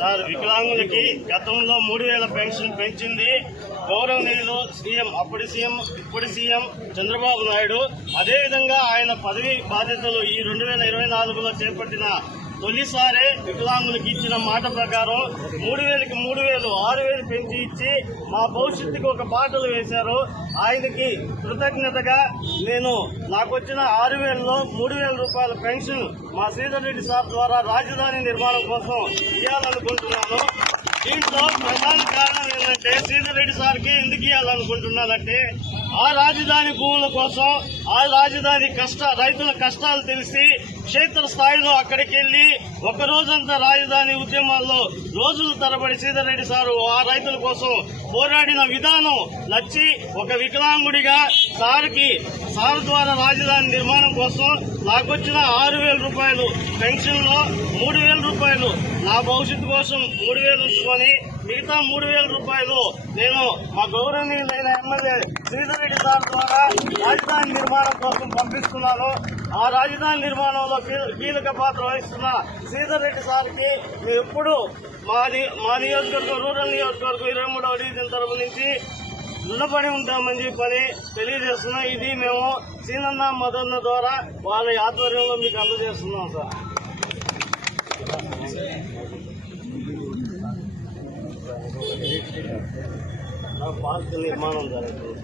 Sir, వికలాంగులకి గతంలో 3000 pension పెంచింది గౌరవనీయులు సీఎం, అప్పటి సీఎం ఇప్పటి సీఎం చంద్రబాబు నాయుడు. అదేవిధంగా ఆయన పదవి బాధ్యతలు ఈ 2024లో చేపట్టిన తొలిసారే వికలాంగులకు ఇచ్చిన మాట ప్రకారం 3000కి 3000 6000 పెంచి ఇచ్చి మా భవిష్యత్తుకి ఒక బాటలు వేశారు. ఆయనకి కృతజ్ఞతగా నేను నాకు వచ్చిన 6000లో 3000 రూపాయల పెన్షన్ మా శ్రీధర్ రెడ్డి సార్ ద్వారా రాజధాని నిర్మాణం కోసం ఇవ్వాలనుకుంటున్నాను. దీంట్లో ప్రధాన కారణం ఏంటంటే శ్రీధర్ రెడ్డి సార్కి ఎందుకు ఇవ్వాలనుకుంటున్నానంటే ఆ రాజధాని భూముల కోసం ఆ రాజధాని రైతుల కష్టాలు తెలిసి క్షేత్ర స్థాయిలో అక్కడికి వెళ్లి ఒక రోజంతా రాజధాని ఉద్యమాల్లో రోజుల తరబడి శ్రీధర్ రెడ్డి సారు ఆ రైతుల కోసం పోరాడిన విధానం నచ్చి ఒక వికలాంగుడిగా సార్ ద్వారా రాజధాని నిర్మాణం కోసం నాకొచ్చిన 6000 రూపాయలు పెన్షన్ లో 3000 రూపాయలు నా భవిష్యత్తు కోసం 3000 ఉంచుకొని మిగతా 3000 రూపాయలు నేను మా గౌరవనీయులైన ఎమ్మెల్యే శ్రీధర్ రెడ్డి సార్ ద్వారా రాజధాని నిర్మాణం కోసం పంపిస్తున్నాను. ఆ రాజధాని నిర్మాణంలో కీలక పాత్ర వహిస్తున్న శ్రీధర్ రెడ్డి సార్కి మేము ఎప్పుడు మా నియోజకవర్గం రూరల్ నియోజకవర్గం 23వ డివిజన్ తరపు నుంచి రుణపడి ఉంటామని చెప్పని తెలియజేస్తున్నాం. ఇది మేము సీనన్న మదన్న ద్వారా వాళ్ళ ఆధ్వర్యంలో మీకు అందజేస్తున్నాం సార్. పార్క్ నిర్మాణం జరుగుతుంది.